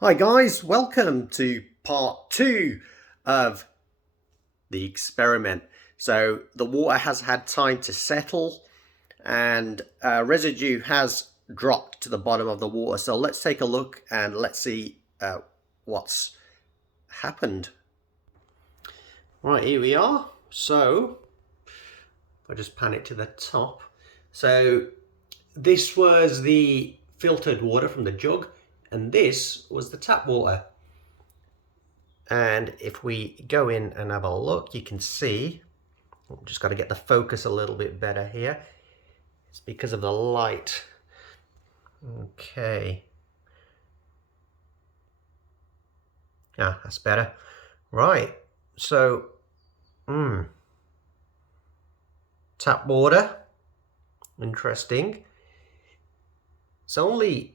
Hi guys, welcome to part 2 of the experiment. So the water has had time to settle and residue has dropped to the bottom of the water. So let's take a look and let's see what's happened. Right, here we are. So I'll just pan it to the top. So this was the filtered water from the jug and this was the tap water. And if we go in and have a look, you can see, I've just got to get the focus a little bit better here. It's because of the light. Okay. Ah, that's better. Right. So, tap water. Interesting. It's only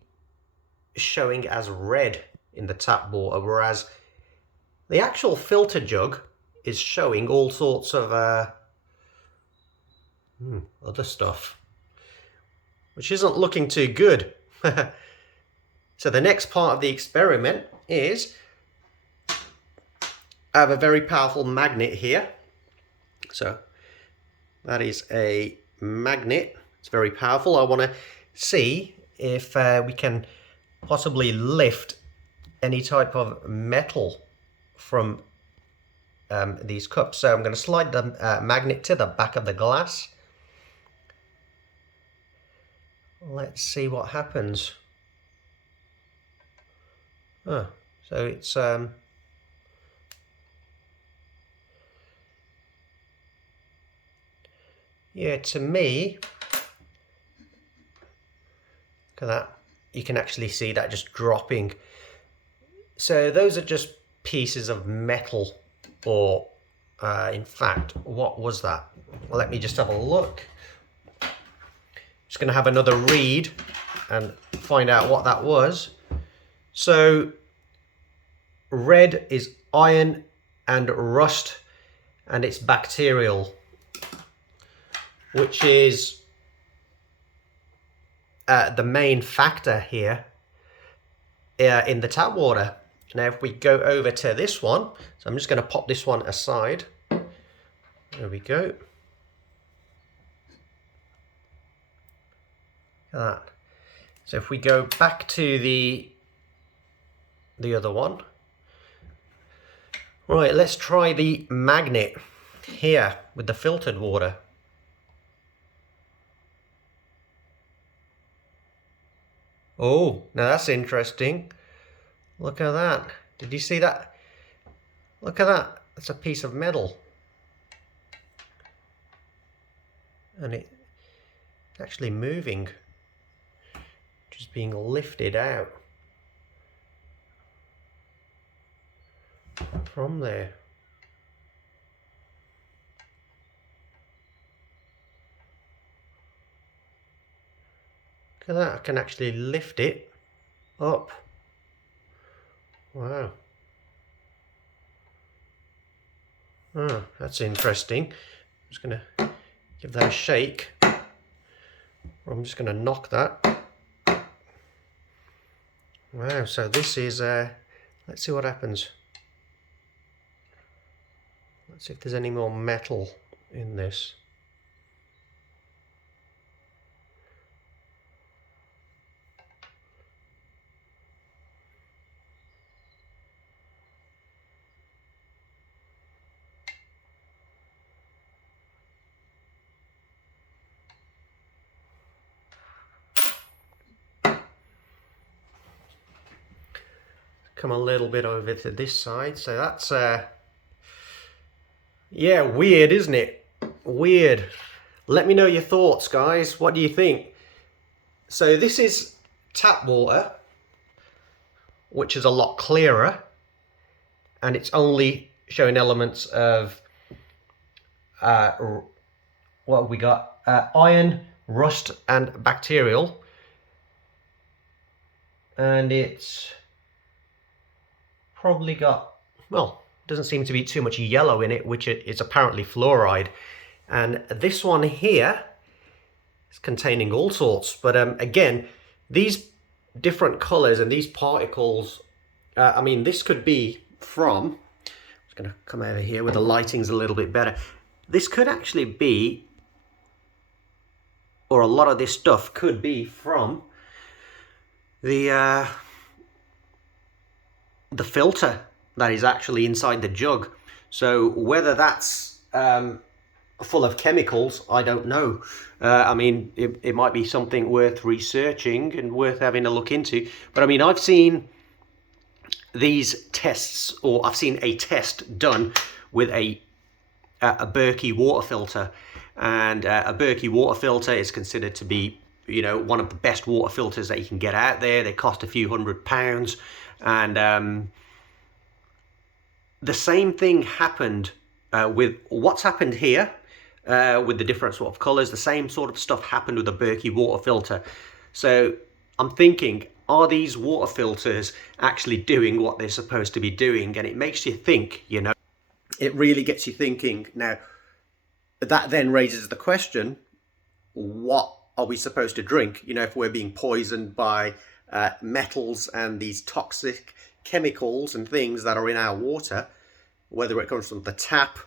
showing as red in the tap water, whereas the actual filter jug is showing all sorts of other stuff, which isn't looking too good. So the next part of the experiment is I have a very powerful magnet here. So that is a magnet. It's very powerful. I want to see if we can possibly lift any type of metal from these cups. So I'm going to slide the magnet to the back of the glass. Let's see what happens. So it's yeah, to me, look at that. You can actually see that just dropping. So those are just pieces of metal, or in fact, what was that? Well, let me just have a look. Just going to have another read and find out what that was. So red is iron and rust, and it's bacterial, which is the main factor here in the tap water. Now if we go over to this one, so I'm just going to pop this one aside. There we go. Look at that. So if we go back to the other one. Right, let's try the magnet here with the filtered water. Oh, now that's interesting. Look at that. Did you see that? Look at that. That's a piece of metal. And it's actually moving. Just being lifted out from there. Look at that. I can actually lift it up. Wow. Oh, that's interesting. I'm just going to give that a shake. I'm just going to knock that. Wow, so this is, let's see what happens. Let's see if there's any more metal in this. Come a little bit over to this side. So that's yeah, weird, isn't it? Weird. Let me know your thoughts, guys. What do you think? So this is tap water, which is a lot clearer, and it's only showing elements of what have we got? Iron, rust, and bacterial, and it's probably got, well, doesn't seem to be too much yellow in it, which is apparently fluoride. And this one here is containing all sorts, but again, these different colors and these particles I mean, this could be from, I'm just going to come over here where the lighting's a little bit better. This could actually be, or a lot of this stuff could be from the filter that is actually inside the jug. So whether that's full of chemicals, I don't know. I mean, it might be something worth researching and worth having a look into. But I mean, I've seen these tests, or I've seen a test done with a Berkey water filter, and a Berkey water filter is considered to be, you know, one of the best water filters that you can get out there. They cost a few £100, and the same thing happened with what's happened here with the different sort of colors. The same sort of stuff happened with the Berkey water filter. So I'm thinking, are these water filters actually doing what they're supposed to be doing? And it makes you think, you know. It really gets you thinking. Now, that then raises the question, what are we supposed to drink? You know, if we're being poisoned by metals and these toxic chemicals and things that are in our water, whether it comes from the tap,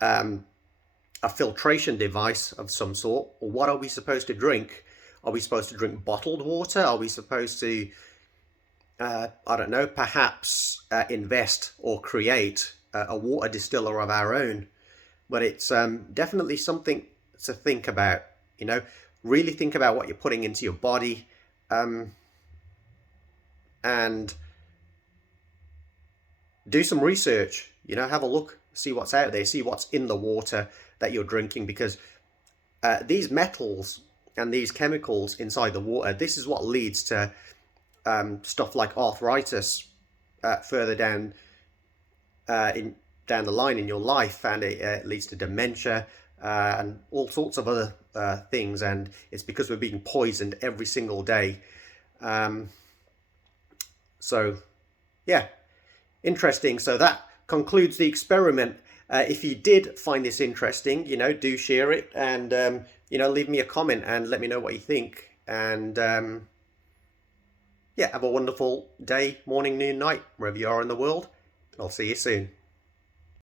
a filtration device of some sort, or what are we supposed to drink? Are we supposed to drink bottled water? Are we supposed to, I don't know, perhaps invest or create a water distiller of our own? But it's definitely something to think about, you know, really think about what you're putting into your body, and do some research, you know, have a look, see what's out there, see what's in the water that you're drinking, because these metals and these chemicals inside the water, this is what leads to stuff like arthritis further down down the line in your life, and it leads to dementia and all sorts of other things, and it's because we're being poisoned every single day. So yeah, interesting. So that concludes the experiment. If you did find this interesting, you know, do share it, and you know, leave me a comment and let me know what you think. And yeah, have a wonderful day, morning, noon, night, wherever you are in the world. I'll see you soon.